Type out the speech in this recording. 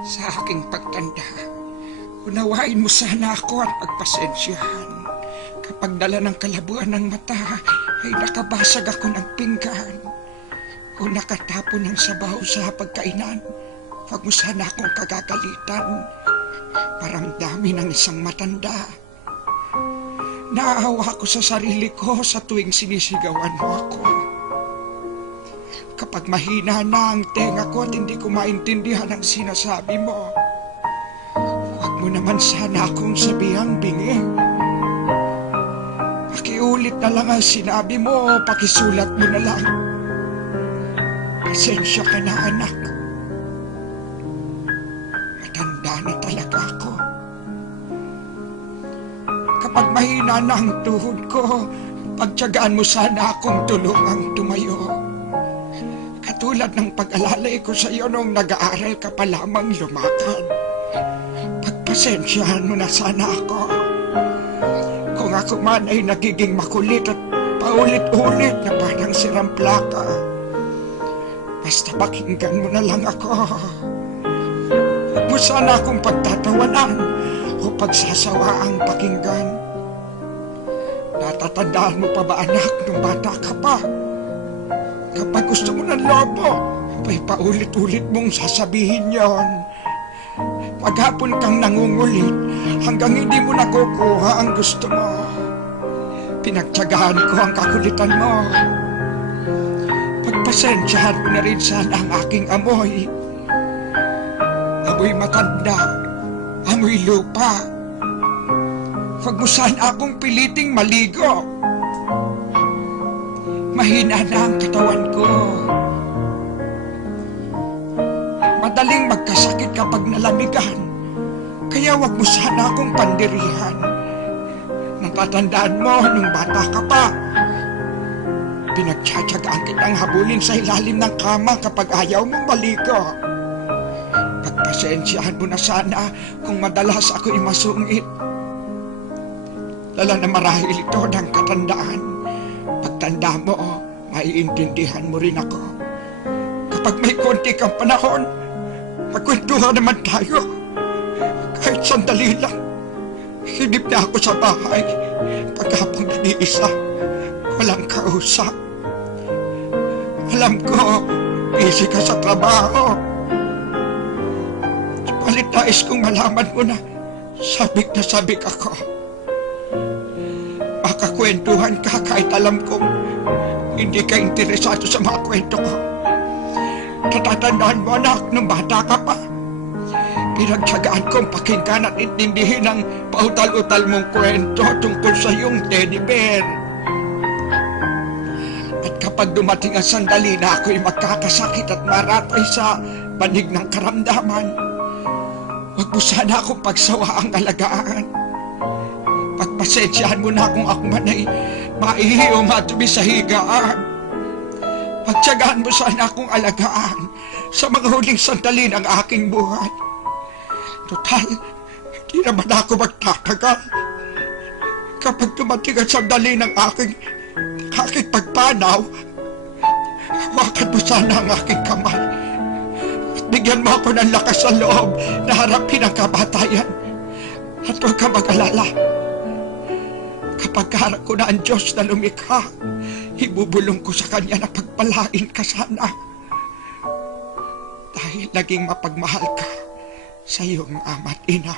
Sa aking pagtanda, unawain mo sana ako at pagpasensyahan. Kapag dala ng kalabuan ng mata, ay nakabasag ako ng pinggan o nakatapon ng sabaw sa pagkainan. Huwag mo sana akong kagagalitan. Paramdami ng isang matanda. Naawa ko sa sarili ko sa tuwing sinisigawan mo ako. Kapag mahina na ang tenga ko at hindi ko maintindihan ang sinasabi mo, huwag mo naman sana akong sabihang bingi. Pakiulit na lang ang sinabi mo, pakisulat mo na lang. Pasensya ka na, anak. Matanda na talaga ako. Kapag mahina na ang tuhod ko, pagtiyagaan mo sana akong tulungang tumayo. Katulad ng pag-alalay ko sa iyo nung nag-aaral ka pa lamang lumakad. Pagpasensyahan mo na sana ako. Kung ako man ay nagiging makulit at paulit-ulit na parang sirang plaka, basta pakinggan mo na lang ako. Huwag mo sana akong pagtatawanan o pagsasawaang pakinggan. Natatandaan mo pa ba, anak, nung bata ka pa? Kapag gusto mo ng lobo, ay paulit-ulit mong sasabihin yon. Maghapon kang nangungulit hanggang hindi mo nakukuha ang gusto mo. Pinagtiyagahan ko ang kakulitan mo. Pagpasensyahan mo na rin sana ang aking amoy. Amoy matanda, amoy lupa. Huwag mo sana akong piliting maligo. Mahina na ang katawan ko. Madaling magkasakit kapag nalamigan. Kaya wag mo sana akong pandirihan. Natatandaan mo nung bata ka pa. Pinagtsatsagaan kitang habulin sa ilalim ng kama kapag ayaw mong maligo. Pagpasensyahan mo na sana kung madalas ako'y masungit. Lala na marahil ito ng katandaan. Pagtanda mo, maiintindihan mo rin ako. Kapag may konti kang panahon, magkwentuhan naman tayo. Kahit sandali lang, hinip na ako sa bahay. Pagkapong nag-iisa, walang kausap. Alam ko, busy ka sa trabaho. Subalit nais kong malaman mo na sabik na sabik ako. Makakwentuhan ka kahit alam kong hindi ka interesado sa mga kwento ko. Natatandaan mo, anak, nung bata ka pa. Pinagtyagaan kong pakinggan at intindihin ang pautal-utal mong kwento tungkol sa iyong teddy bear. At kapag dumating ang sandali na ako'y magkakasakit at maratay sa banig ng karamdaman, huwag mo sana akong pagsawaang alagaan. Pagpasensyahan mo na kung ako man ay maihi o matubi sa higaan. Pagtiyagaan mo sana akong alagaan sa mga huling sandali ng aking buhay. Total, hindi naman ako magtatagal. Kapag dumating ang sandali ng aking pagpanaw, hawakan mo sana ang aking kamay at bigyan mo ako ng lakas sa loob na harapin ang kamatayan. At huwag ka mag-alala. Kapag harap ko na ang Diyos na lumikha, ibubulong ko sa Kanya na pagpalain ka sana. Dahil naging mapagmahal ka sa iyong ama't ina.